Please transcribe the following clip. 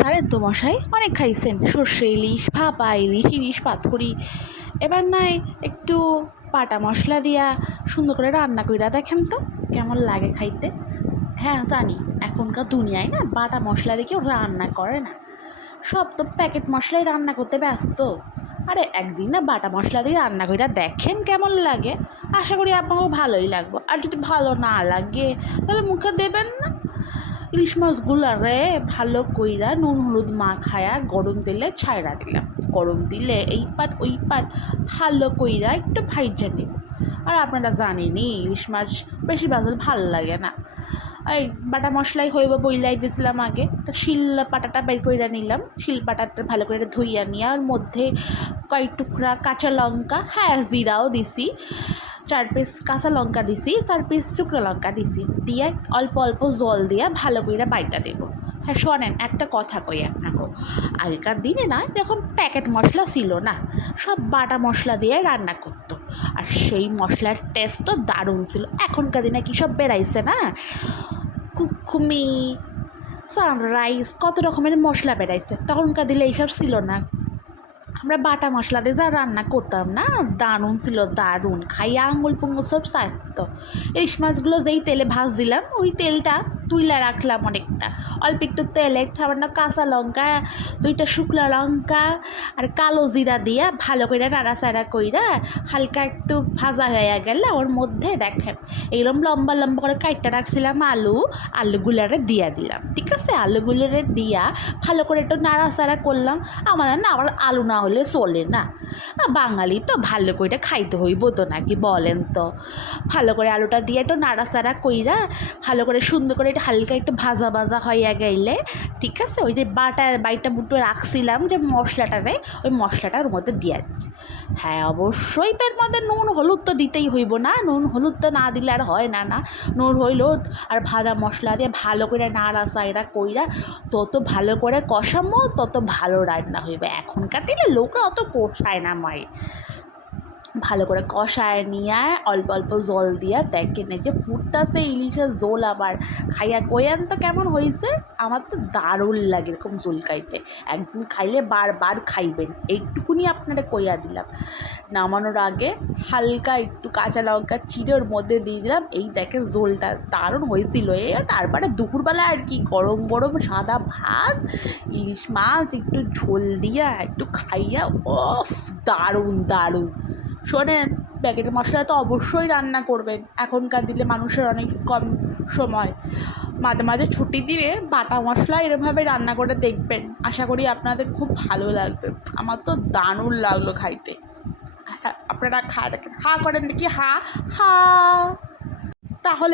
জানেন তো মশাই, অনেক খাইছেন সর্ষে ইলিশ, ভাপা ইলিশ, ইলিশ পাতুরি। এবার নাই একটু বাটা মশলা দিয়া সুন্দর করে রান্না কইরা দেখেন তো কেমন লাগে খাইতে। হ্যাঁ জানি, এখনকার দুনিয়ায় না বাটা মশলা দিয়ে কেউ রান্না করে না, সব তো প্যাকেট মশলাই রান্না করতে ব্যস্ত। আরে একদিন না বাটা মশলা দিয়ে রান্না কইরা দেখেন কেমন লাগে, আশা করি আপনাকেও ভালোই লাগবে। আর যদি ভালো না লাগে তাহলে মুখে দেবেন না। ইলিশ মাছগুলারে ভালো কইরা নুন হলুদ মাখায়া গরম তেলে ছাইড়া দিলাম। গরম দিলে এই পাট ওই পাট ভালো কইরা একটু ভাইজা নিব। আর আপনারা জানেনই ইলিশ মাছ বেশি ভাজলে ভালো লাগে না। এই বাটা মশলাই হইব বইলাই দিয়েছিলাম আগে, তো শিল পাটাটা বের কইরা নিলাম। শিল পাটাটা ভালো করে ধুইয়া নিয়ে ওর মধ্যে কয়েক টুকরা কাঁচা লঙ্কা, হ্যাঁ জিরাও দিছি, 4 পিস কাঁচা লঙ্কা দিছি, 4 পিস শুকনো লঙ্কা দিছি, দিয়ে অল্প অল্প জল দিয়ে ভালো করে বাইটা দেবো। হ্যাঁ শোনেন, একটা কথা কই আপনাকে, আগেকার দিনে না যখন প্যাকেট মশলা ছিল না, সব বাটা মশলা দিয়ে রান্না করতো, আর সেই মশলার টেস্ট তো দারুণ ছিল। এখনকার দিনে কী সব বেড়াইছে না, কুকুমি, সানরাইস, কত রকমের মশলা বেড়াইছে, তখনকার দিলে এইসব ছিল না। আমরা বাটা মশলা দিয়ে যা রান্না করতাম না, দারুণ ছিল, দারুণ, খাইয়া আঙুল পুঙ্গুল সব সারত। ইলিশ মাছগুলো যেই তেলে ভাজছিলাম ওই তেলটা তুইলা রাখলাম অনেকটা, অল্প একটু তেলে সামান্য কাঁচা লঙ্কা, 2টা শুকনো লঙ্কা আর কালো জিরা দিয়া ভালো করে নাড়াচাড়া কইরা হালকা একটু ভাজা হয়ে গেলে ওর মধ্যে দেখেন এইরকম লম্বা লম্বা করে কাইটটা রাখছিলাম আলুগুলারে দিয়া দিলাম। ঠিক আছে, আলুগুলোরে দিয়া ভালো করে একটু নাড়াচাড়া করলাম। আমাদের না আবার আলু না হলে চলে না, বাঙালি তো ভালো করে খাইতে হইব তো নাকি বলেন তো। ভালো করে আলুটা দিয়ে একটু নাড়াচাড়া কইরা ভালো করে সুন্দর করে একটু হালকা একটু ভাজা ভাজা হইয়া গেলে, ঠিক আছে, ওই যে বাইটা বুটো রাখছিলাম যে মশলাটারে, ওই মশলাটার মধ্যে দিয়ে দিচ্ছি। হ্যাঁ অবশ্যই তার মধ্যে নুন হলুদ তো দিতেই হইব না, নুন হলুদ তো না দিলে আর হয় না। নুন হলুদ আর ভাজা মশলা দিয়ে ভালো করে নাড়াচাড়া কইরা যত ভালো করে কষামো তত ভালো রান্না হইবে। এখনকার দিনে লোকরা অত কষায় না মায়ে, ভালো করে কষায় নিয়ে অল্প অল্প জল দিয়া দেখেন এই যে ফুটতাছে ইলিশের জোল। আবার খাইয়া কইয়ান তো কেমন হয়েছে, আমার তো দারুণ লাগে এরকম জোল খাইতে। একদিন খাইলে বারবার খাইবেন, এইটুকুনি আপনারা কইয়া দিলাম। নামানোর আগে হালকা একটু কাঁচা লঙ্কা চিড়ে ওর মধ্যে দিয়ে দিলাম। এই দেখেন জোলটা দারুণ হয়েছিল। তারপরে দুপুরবেলা আর কি গরম গরম সাদা ভাত, ইলিশ মাছ একটু ঝোল দিয়া একটু খাইয়া, ওফ দারুণ দারুণ। শোনেন, প্যাকেটের মশলা তো অবশ্যই রান্না করবেন, এখনকার দিনে মানুষের অনেক কম সময়, মাঝে মাঝে ছুটি দিলে বাটা মশলা এরমভাবে রান্না করে দেখবেন, আশা করি আপনাদের খুব ভালো লাগবে। আমার তো দারুণ লাগলো খাইতে। হ্যাঁ আপনারা খা দেখেন, হা করেন দেখি, হা হা, তাহলে